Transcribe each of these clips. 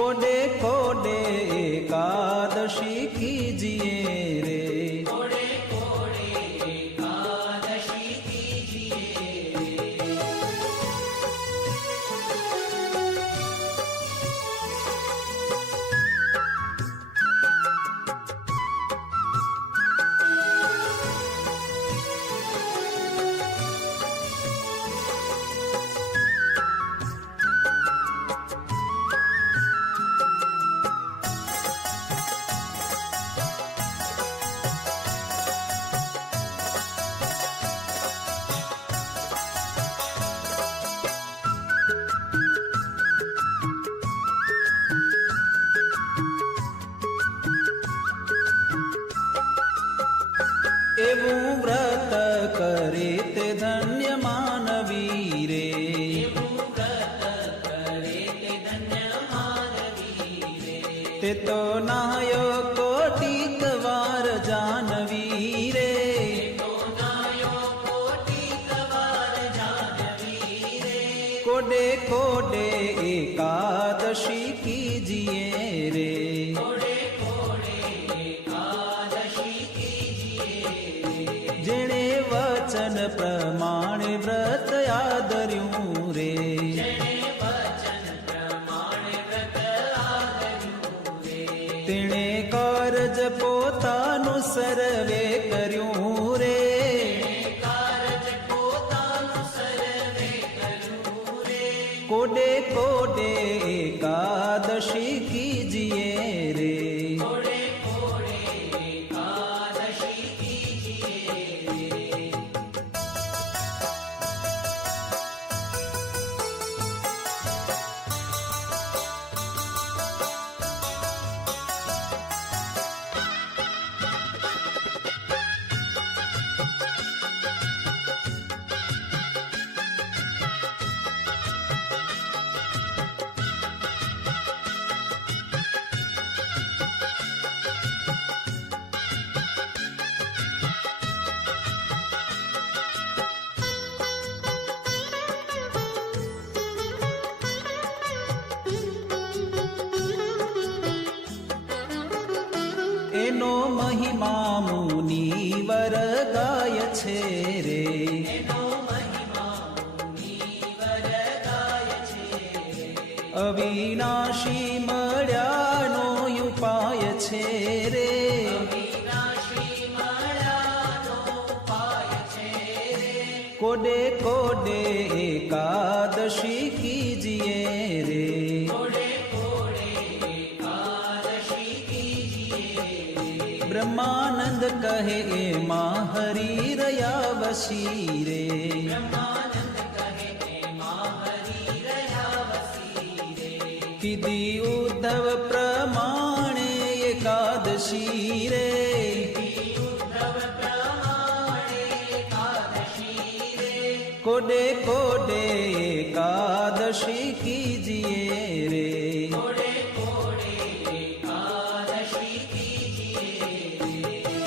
कोडे कोडे एकादशी कीजिए रे। कोडे कोडे एकादशी कीजिए रे। એવું વ્રત કરે તે ધન્ય માનવી રે। એવું વ્રત કરે તે ધન્ય માનવી રે। તે તો નાયો કોટિક વાર જાનવી રે। તો નાયો કોટિક વાર જાનવી રે। કોડે કોડે એકાદશી કીજીએ રે। કોડે કોડે એકાદશી કીજીએ રે। જેણે વચન પ્રમાણે વ્રત આદર્યું રે। જેણે વચન પ્રમાણે વ્રત આદર્યું રે। તેણે કારજ પોતાનું સર્વે કર્યું રે। તેણે કારજ પોતાનું સર્વે કર્યું રે। કોડે કોડે એકાદશી કીજીએ રે। કોડે કોડે એકાદશી કીજીએ રે। એનો મહિમા મુનિવર ગાય છે રે। એનો મહિમા મુનિવર ગાય છે રે। અવિનાશી મળ્યાનો ઉપાય છે રે। અવિનાશી મળ્યાનો ઉપાય છે રે। કોડે કોડે એકાદશી કીજીએ રે। કોડે કોડે એકાદશી કીજીએ રે। બ્રહ્માનંદ કહે એમાં હરી રહ્યા વસી રે। બ્રહ્માનંદ કહે એમાં હરિ રહ્યા વસી રે। કીધી ઉદ્ધવ પ્રમાણે એકાદશી રે। ઉદ્ધવ પ્રમાણે એકાદશી રે। કોડે કોડે એકાદશી કીજીએ રે। કોડે કોડે એકાદશી કીજીએ રે।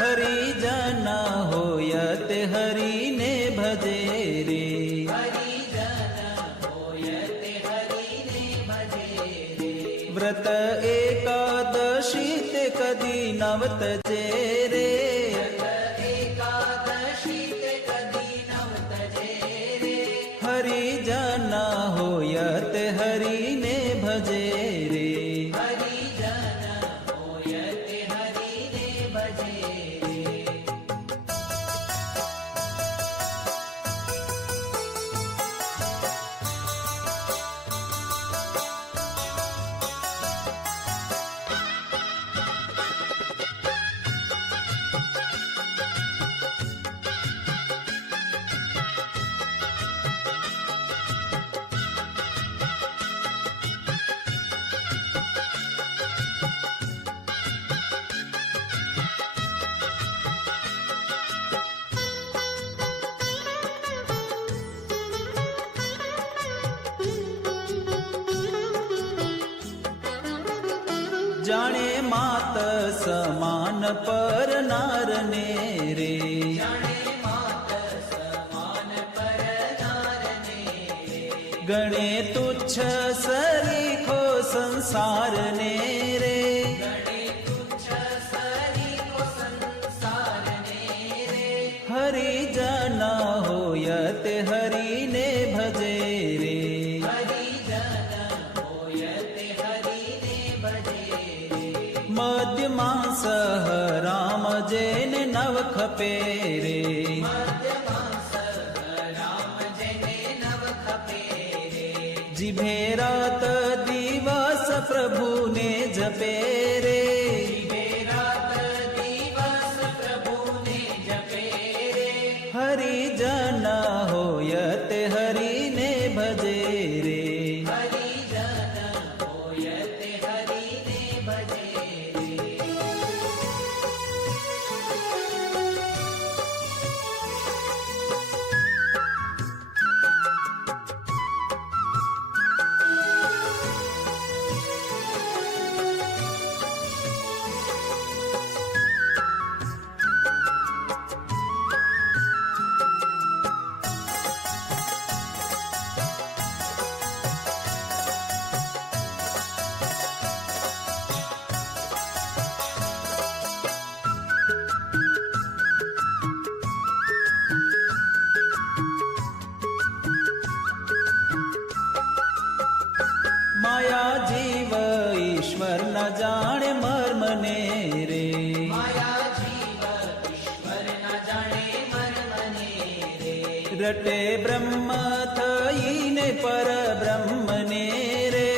હરિજન હોય તે હરિને ભજે રે। હરિજન હોય તે હરિને ભજે રે। વ્રત એકાદશી તે કદી નવ તજે રે। એકાદશી તે કદી નવ તજે રે। હરિજન હોય તે હરિને ભજે રે। હરિજન હોય તે હરિને ભજે રે। જાણે માત સમાન પર નારને રે જાણે માત સમાન પર નારને રે ગણે તુચ્છ સરીખો સંસારને રે ગણે તુચ્છ સરીખો સંસારને રે હરિજન હોયત હરિને ભજે રે હરિજન હોયતે હરિને ભજે રે મધ્યમાં સહ રામ જેન નવ ખપે રે મધ્યમાં સહ રામ જેને નવ ખપે રે જીભે રાત દિવસ પ્રભુને જપે રે જીવે રાત દિવસ પ્રભુને જપે રે હરિજન હોયત હરિને ભજે રે હરિજન હોયતે હરિને ભજે રે માયા જીવ ઈશ્વર ન જાણે મર્મને રે માયા જીવ ઈશ્વર ના જાણે મર્મને રે રટે બ્રહ્મ થઈને પર બ્રહ્મને રે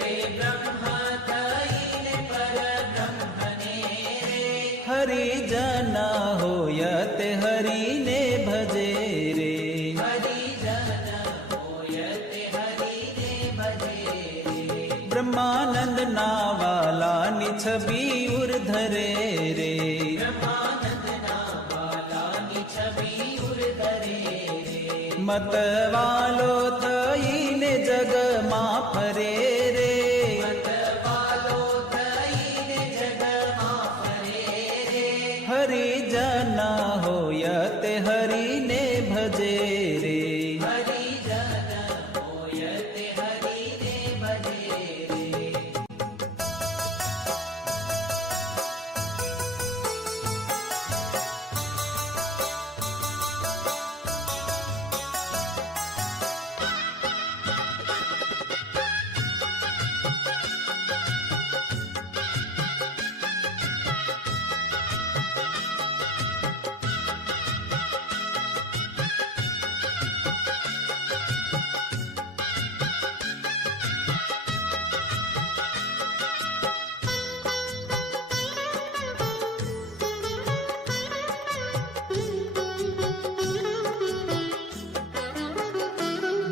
તે બ્રહ્મ થઈને પર બ્રહ્મને રે હરિજન હોયત હરિને ભજે રે હરિજન હોયતે હરિને ભજે રે બ્રહ્માનંદ ના વાલાની છબી ઉર્ધરે રે બ્રહ્માનંદના બાલાની છબી ઉર્ધરે રે મતવાલો થઈને જગમાં ફરે રે મતવાલો થઈને જગમાં ફરે રે હરિજન હોયત હરિને ભજે રે હરિજન હોયતે હરિને ભજે રે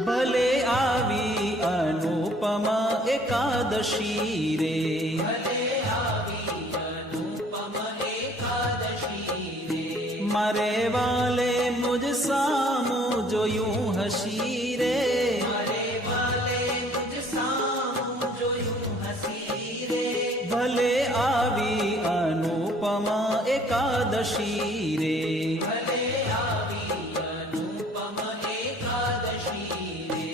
ભલે આવી અનુપમ એકાદશી રે ભલે આવી અનુપમ એકાદશી રે મારે વાલે મુજ સામું જોયું હસી રે મારે વાલે મુજ સામું જોયું હસી રે ભલે આવી અનુપમ એકાદશી રે ભલે આવી અનુપમ એકાદશી રે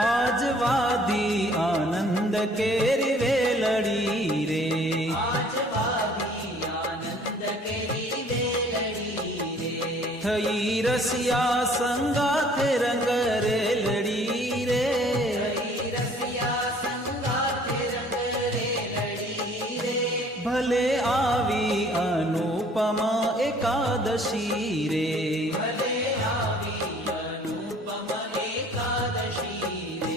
આજ વાદી આનંદ કેરી વેલડી રે આજવાદી આનંદ કેરી વેલડી રે થઈ રસિયા સંગાથે રંગ રેલડી રે હરી રસિયા સંગાથે રંગ રેલડી રે ભલે આવી અનુપમા એકાદશી એકાદશી રે. ભલે આવી અનુપમ એકાદશી રે.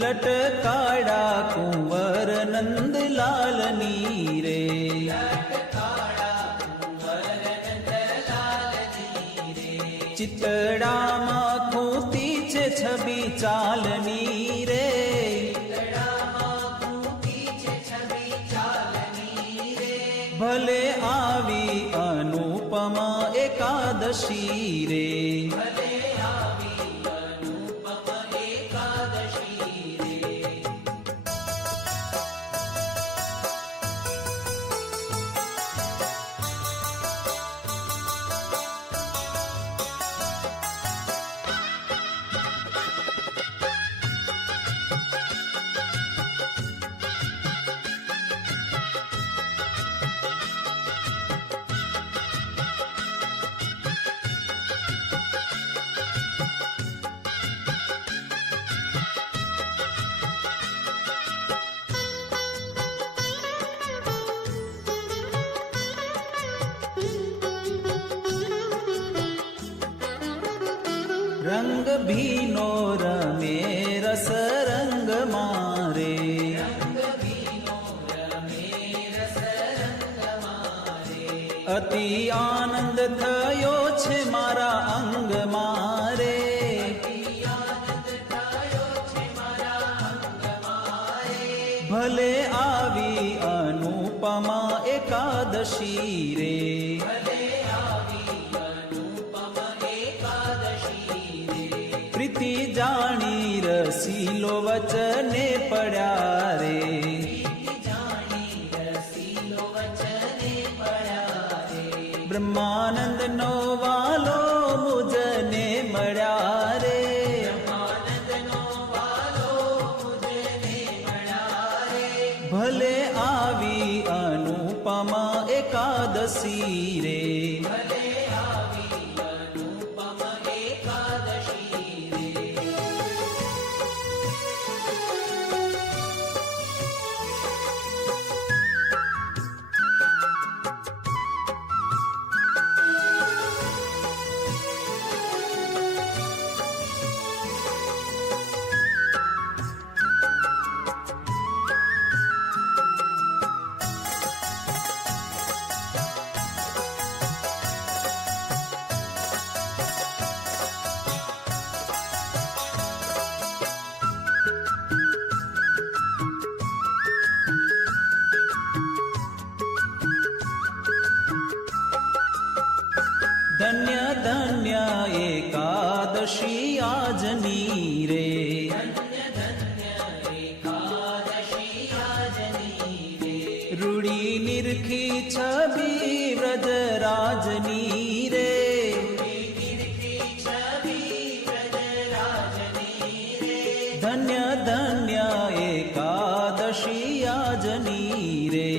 લટકાડા કુંવર નંદલાલની રે. લટકાળા કુંવર નંદલાલની રે. ચિતડામાં ખૂતી છે છબી ચાલની રે. ચિતડામાં ખૂટી છે છબી ચાલની રે. ભલે આવી અનુપમા એકાદશી રે. ભલે આવી અનુપમ એકાદશી રે. રંગ ભીનો રમે રસ રંગ મારે. અતિ આનંદ થયો છે મારા અંગ મારે. ભલે આવી અનુપમા એકાદશી રે. પ્રીતિ જાણી રસીલો વચને પડ્યા રે. બ્રહ્માનંદ નો વાલો મુજને મળ્યા રે. ભલે આવી અનુપમા એકાદશી રે. ધન્ય ધન્ય એકાદશી આજની રે. રૂડી નિરખી છબી વ્રજરાજની રે. ધન્ય ધન્ય એકાદશી આજની રે.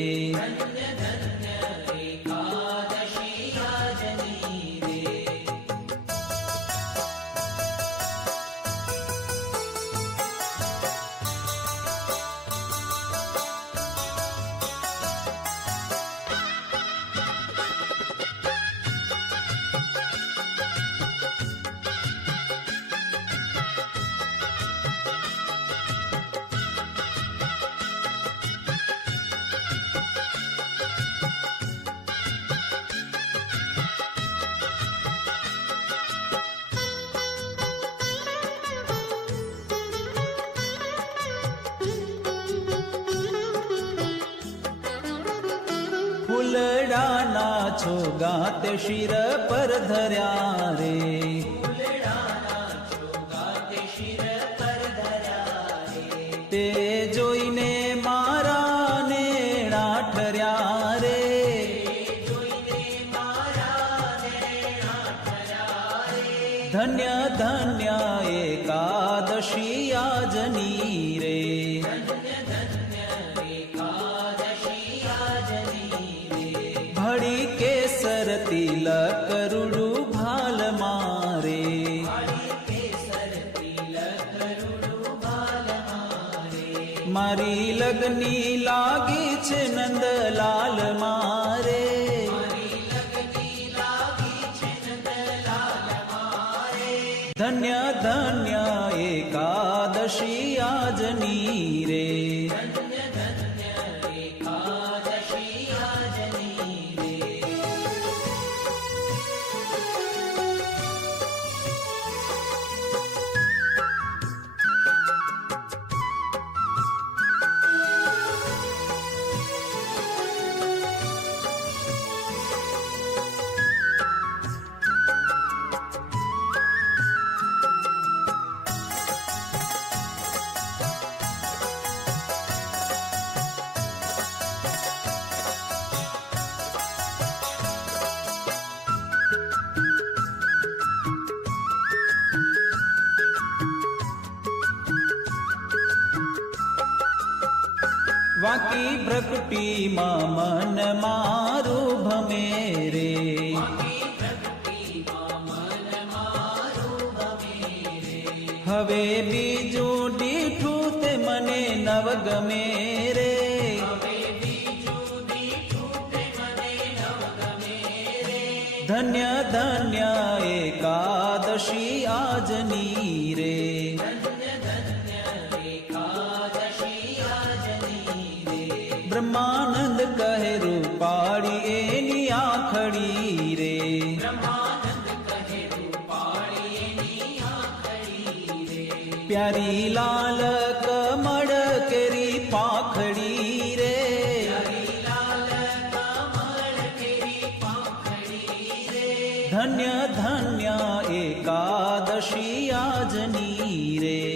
ફૂલડાના છોગાત શિર પર ધર્યા રે. તે જોઈને મારા નેણા ઠર્યા રે. ધન્ય ધન્ય એકાદશી આજની રે. ભળી કેસર તિલક રૂડું ભાલ મારે. મારી લગની લાગી છે નંદલાલ મારે. ધન્ય ધન્ય એકાદશી આજની રે ધન્ય ધન્ય એકાદશી આજની રે વાકી પ્રકૃતિમાં મન મારું ભમે રે હવે બીજું દીઠું તે મને નવ ગમે રે ધન્ય ધન્ય એકાદશી આજની રે બ્રહ્માનંદ કહે રૂપાળી એની આખડી રે પ્યારી લાલ કમળ કેરી પાંખડી રે ધન્ય ધન્ય એકાદશી આજની રે